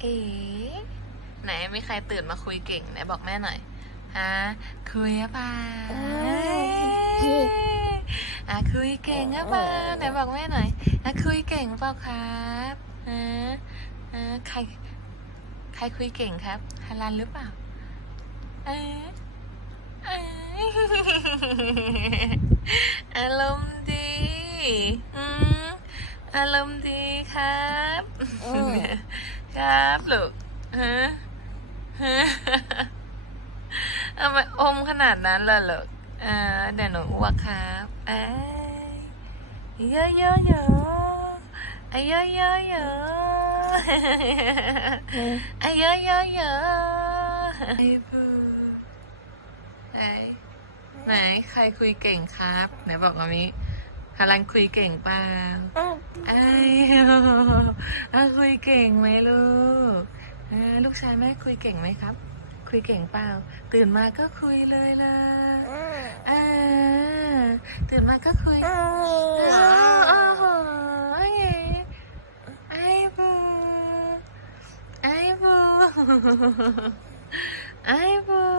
เอ๋ไหนมีใครตื่นมาคุยเก่งไหนบอกแม่หน่อยฮะคุยหรือเปล่าอะคุยเก่งหรือเปล่าไหนบอกแม่หน่อยอะคุยเก่งเปล่าครับฮะฮะใครใครคุยเก่งครับฮารันหรือเปล่าเออเอออารมณ์ดีอืมอารมณ์ดีครับอืม ครับลูกฮะฮะทำไมอมขนาดนั้นล่ะลูกอ่าเดี๋ยวหนูอ้วกครับเอ้ยเยอะเยอะเยอะเยอะเยอะเยอะเยอะเยอะเยอะไอ้บูไหนไหนใครคุยเก่งครับ ไหนบอกมามิพลังคุยเก่งเปล่าไอ้เอา คุยเก่งไหมลูกเออลูกชายแม่คุยเก่งไหมครับ คุยเก่งเปล่า ตื่นมาก็คุยเลยล่ะอ่าตื่นมาก็คุยอ้าวโอ้โหไอ้ไอ้บูไอ้บูไอ้บู